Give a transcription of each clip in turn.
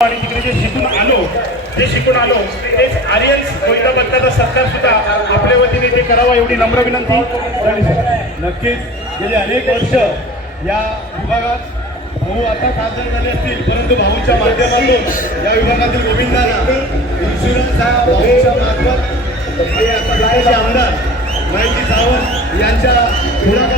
आणि तिकडे जे शिकून आलो जे शिकून आलो तेच आर्यन्स गोविंदा भक्ताचा सत्कार सुद्धा आपल्या वतीने ते करावा एवढी नम्र विनंती. नक्कीच. गेले अनेक वर्ष या विभागात भाऊ आता खासदार झाले असतील परंतु भाऊच्या माध्यमातून या विभागातील गोविंदांना इन्शुरन्स हा भाऊच्या मार्फत आमदार माहिती सावंत यांच्या पुढाकाराने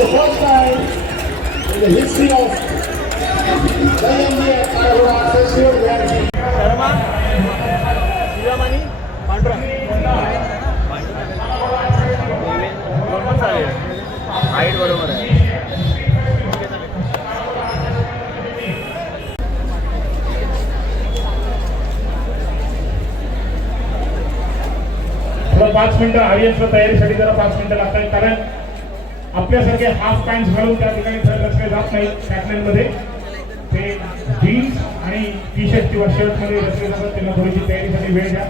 The first time in the history of the Columbia Calabria Festival where the Sharma Shriram आणि हाईट बरोबर आहे थोडं पाच मिनिटं आयएसला तयारीसाठी जरा पाच मिनिटं लागतात कारण आपल्यासारखे हाफ पॅन्ट घालून त्या ठिकाणी रचले जात नाही पॅटर्नमध्ये. ते जीन्स आणि टी शर्ट किंवा शर्टमध्ये रचले जातात. त्यांना थोडीशी तयारीसाठी वेळ द्या.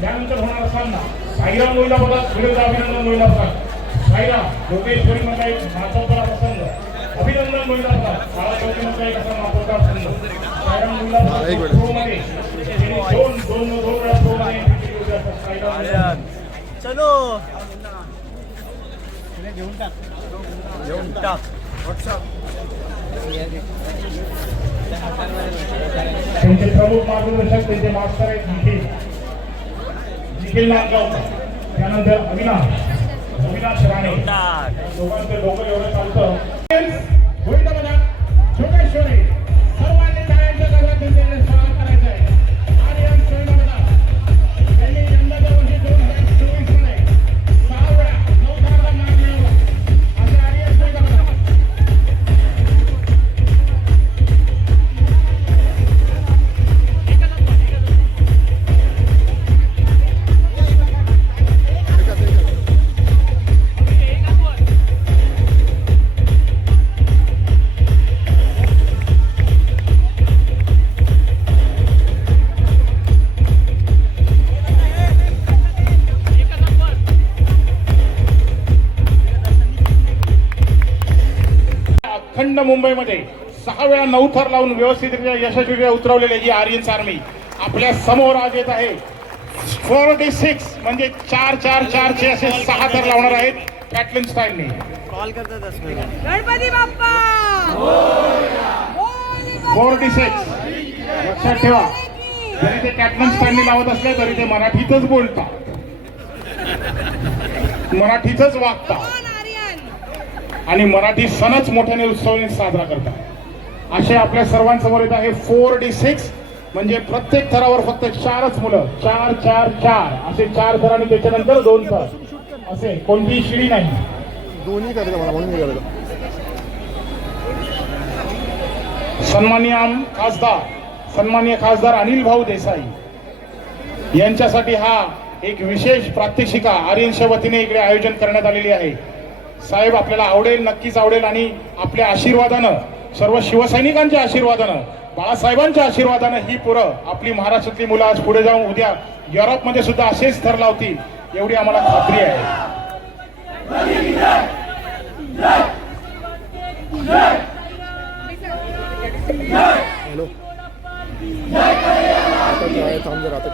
त्यानंतर होणार सामना. साईराम मोहिला पदक विरुद्ध अभिनंदन मोहिला पदक साईराम योगेश्वरी मधला एक महत्त्वाचा प्रसंग. अभिनंदन मोहिला पदक बाळा चौकी मधला एक असा महत्त्वाचा प्रसंग साईराम मोहिला मध्ये त्यांनी दोन दोन दोन वेळा pro मध्ये entry केली होती असं साईराम मोहिला पदक. चलो घेऊन टाक. त्यांचे प्रमुख मार्गदर्शक त्यांचे मास्टर आहेत निखिल. निखिल नांदगावकर त्यानंतर अविनाश. अविनाश राणे. दोघांचं डोकं एवढं चालतं. मुंबईमध्ये सहा वेळा नऊ थर लावून व्यवस्थितरित्या यशस्वीरित्या उतरवलेली ही आर्यन्स आर्मी आपल्यासमोर आज येत आहे. फोर्टी सिक्स म्हणजे चार चार चार चे असे सहा थर लावणार आहेत पॅटलिन स्टाईलने गणपती बाप्पा! फोर्टी सिक्स लक्षात ठेवा. जरी ते कॅटलन स्टाईलने लावत असले तरी ते मराठीतच बोलतात. मराठीतच वागतात. आणि मराठी सणच मोठ्याने उत्सवाने साजरा करतात. असे आपल्या सर्वांसमोर येत आहे फोर डी सिक्स म्हणजे प्रत्येक थरावर फक्त चारच मुलं. चार चार चार. असे चार थर आणि त्याच्यानंतर दोन थर. असे. कोणतीही शिडी नाही. दोन्ही म्हणून खासदार सन्माननीय खासदार अनिल भाऊ देसाई. यांच्यासाठी हा एक विशेष प्रात्यक्षिका आर्यनच्या वतीने इकडे आयोजन करण्यात आलेली आहे. साहेब आपल्याला आवडेल नक्कीच आवडेल आणि आपल्या आशीर्वादानं सर्व शिवसैनिकांच्या आशीर्वादानं बाळासाहेबांच्या आशीर्वादानं ही पुरं आपली महाराष्ट्रातली मुलं आज पुढे जाऊन उद्या युरोपमध्ये सुद्धा असेच थर लावतील एवढी आम्हाला खात्री आहे. हॅलो आता थांब आता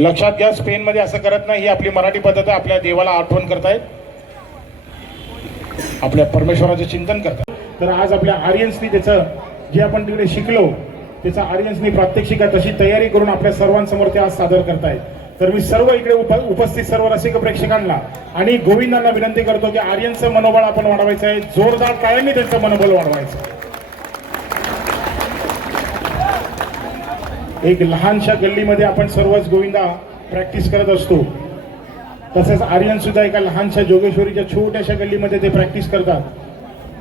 लक्षात घ्या स्पेनमध्ये असं करत नाही. ही आपली मराठी पद्धत आहे. आपल्या देवाला आठवण करतायत. आपल्या परमेश्वराचं चिंतन करतात तर आज आपल्या आर्यन्सनी त्याचं जे आपण तिकडे शिकलो त्याचा आर्यन्सनी प्रात्यक्षिका तशी तयारी करून आपल्या सर्वांसमोर ते आज सादर करतायत. तर मी सर्व इकडे उप उपस्थित सर्व रसिक प्रेक्षकांना आणि गोविंदांना विनंती करतो की आर्यनचं मनोबळ आपण वाढवायचं आहे. जोरदार कायमी त्यांचं मनोबल वाढवायचं एक लहानशा गल्लीमध्ये आपण सर्वच गोविंदा प्रॅक्टिस करत असतो. तसेच आर्यन सुद्धा एका लहानशा जोगेश्वरीच्या छोट्याशा गल्लीमध्ये ते प्रॅक्टिस करतात.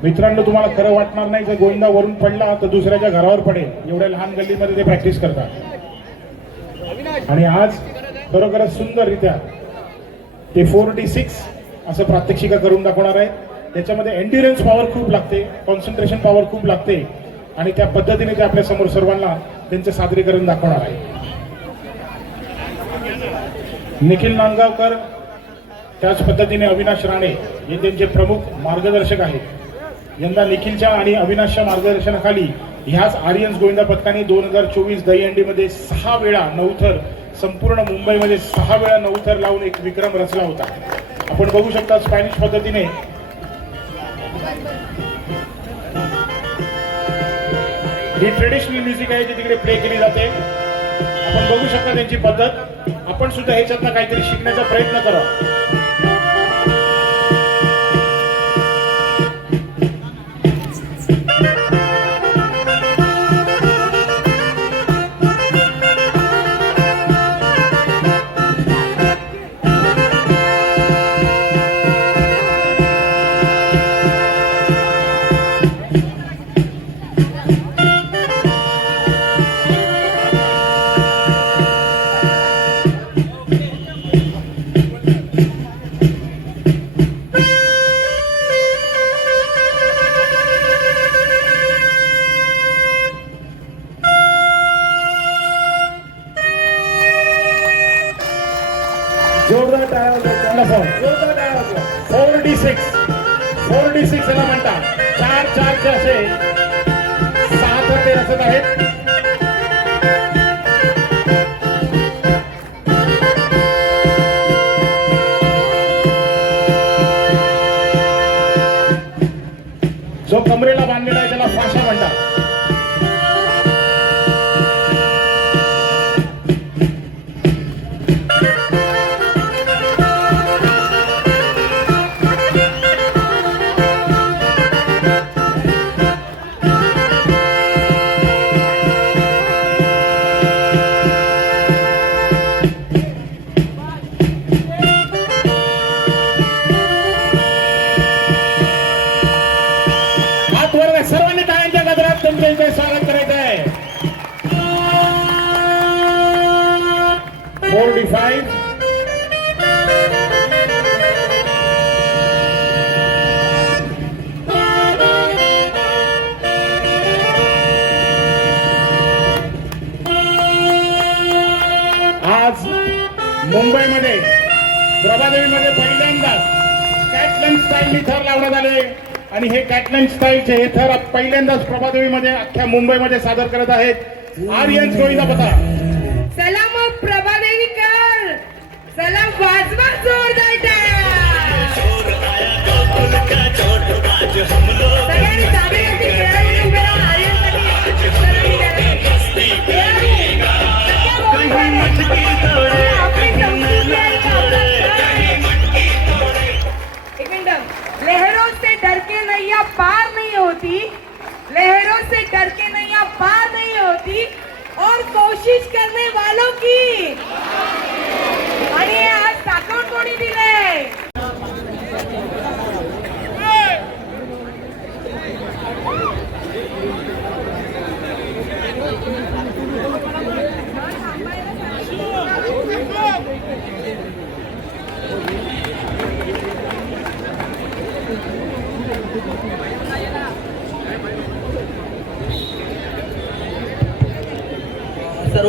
मित्रांनो तुम्हाला खरं वाटणार नाही जर गोविंदा वरून पडला तर दुसऱ्याच्या घरावर पडेल. एवढ्या लहान गल्लीमध्ये ते प्रॅक्टिस करतात. आणि आज खरोखरच सुंदररित्या ते फोर सिक्स असं प्रात्यक्षिका करून दाखवणार आहे त्याच्यामध्ये एन्ड्युरन्स पॉवर खूप लागते कॉन्सन्ट्रेशन पॉवर खूप लागते. आणि त्या पद्धतीने ते आपल्यासमोर सर्वांना त्यांचं सादरीकरण दाखवणार आहे. निखिल नांदगावकर त्याच पद्धतीने अविनाश राणे हे त्यांचे प्रमुख मार्गदर्शक आहेत. यंदा निखिलच्या आणि अविनाशच्या मार्गदर्शनाखाली ह्याच आर्यन्स गोविंदा पथकाने दोन हजार चोवीस दहीहंडीमध्ये सहा वेळा नऊथर संपूर्ण मुंबईमध्ये सहा वेळा नऊथर लावून एक विक्रम रचला होता. आपण बघू शकता स्पॅनिश पद्धतीने ही ट्रेडिशनल म्युझिक आहे जी तिकडे प्ले केली जाते. आपण बघू शकता त्यांची पद्धत. आपण सुद्धा ह्याच्यातनं काहीतरी शिकण्याचा प्रयत्न करा. ありがとうございます。आणि स्टाईलचे हे थर पहिल्यांदाच प्रभादेवीमध्ये अख्ख्या मुंबईमध्ये सादर करत आहेत. आर्यन गोविंदा पता चला मग प्रभादेवीकर चला वाजवा जोरदार सगळ्यांनी लहरों से डर के नैया पार नहीं होती लहरों से डर के नैया पार नहीं होती और कोशिश करने वालों की। आणि आज दाखवून कोणी दिलंय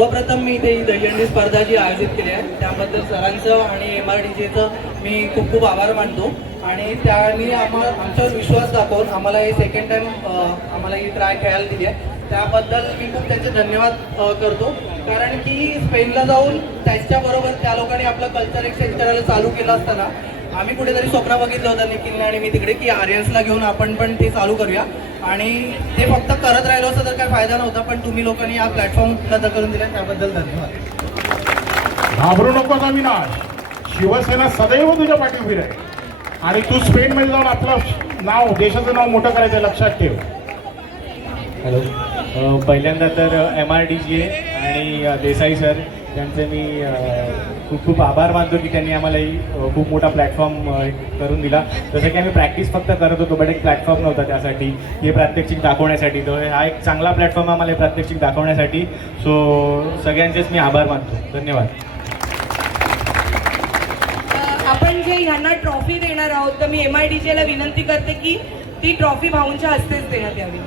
सर्वप्रथम मी इथे ही दहीहंडी स्पर्धा जी आयोजित केली आहे त्याबद्दल सरांचं आणि एम आर डी जेचं मी खूप खूप आभार मानतो. आणि त्यांनी आम्हाला आमच्यावर विश्वास दाखवून आम्हाला हे सेकंड टाइम आम्हाला ही ट्राय खेळायला दिली आहे. त्याबद्दल मी खूप त्यांचे धन्यवाद करतो. कारण की स्पेनला जाऊन त्याच्याबरोबर त्या लोकांनी आपलं कल्चर एक्सचेंज करायला चालू केलं असताना आम्ही कुठेतरी स्वप्न बघितलं होतं निखिलने आणि मी तिकडे की आर्यन्सला घेऊन आपण पण ते चालू करूया. आणि ते फक्त करत राहिलो असतं तर काय फायदा नव्हता पण तुम्ही लोकांनी हा प्लॅटफॉर्म उपलब्ध करून दिला त्याबद्दल धन्यवाद. घाबरू नकोस अविनाश. शिवसेना सदैव तुझ्या पाठी उभी राहील. आणि तू स्पेन मध्ये जाऊन आपलं नाव देशाचं नाव मोठं करायचं लक्षात ठेव. हॅलो पहिल्यांदा तर एम आर डी जी आणि देसाई सर त्यांचे मी खूप खूप आभार मानतो की त्यांनी आम्हाला ही खूप मोठा प्लॅटफॉर्म करून दिला. जसं की आम्ही प्रॅक्टिस फक्त करत होतो बट एक प्लॅटफॉर्म नव्हता त्यासाठी हे प्रात्यक्षिक दाखवण्यासाठी. तर हा एक चांगला प्लॅटफॉर्म आम्हाला प्रात्यक्षिक दाखवण्यासाठी. सो सगळ्यांचेच मी आभार मानतो. धन्यवाद. आपण जे ह्यांना ट्रॉफी देणार आहोत तर मी एम आय डी जेला विनंती करते की ती ट्रॉफी भाऊंच्या हस्तेच देण्यात यावी.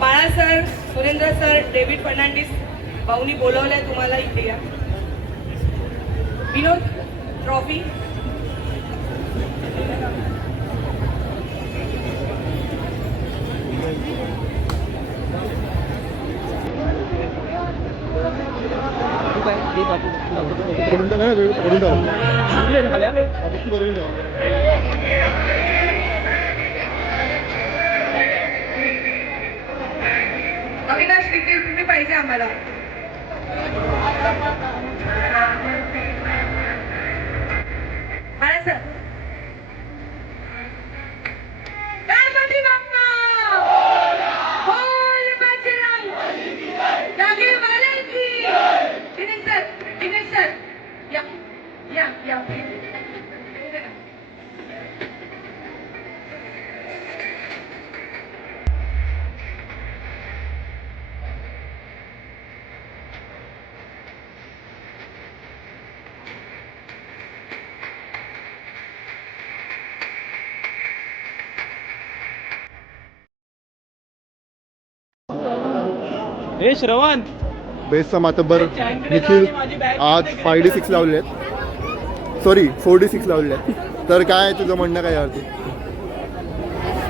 बाळा sir Surendra sir David Fernandes भाऊनी बोलवलंय तुम्हाला इथे या. विनोद ट्रॉफी. अविनाश निखिल तुम्ही पाहिजे आम्हाला. बाळा सर ए श्रवण. बेसचा मातब्बर निखिल आज फाय डी सिक्स लावले आहेत सॉरी फोर डी सिक्स लावले आहेत तर काय आहे तुझं म्हणणं काय यावरती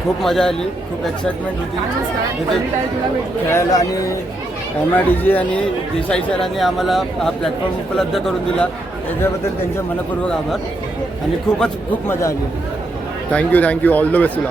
खूप मजा आली खूप एक्साइटमेंट होती. इथे खेळायला आणि एम आय डी जी आणि देसाई सरांनी आम्हाला हा प्लॅटफॉर्म उपलब्ध करून दिला. त्याच्याबद्दल त्यांचे मनपूर्वक आभार. आणि खूपच खूप मजा आली. Thank you thank you all the best तुला.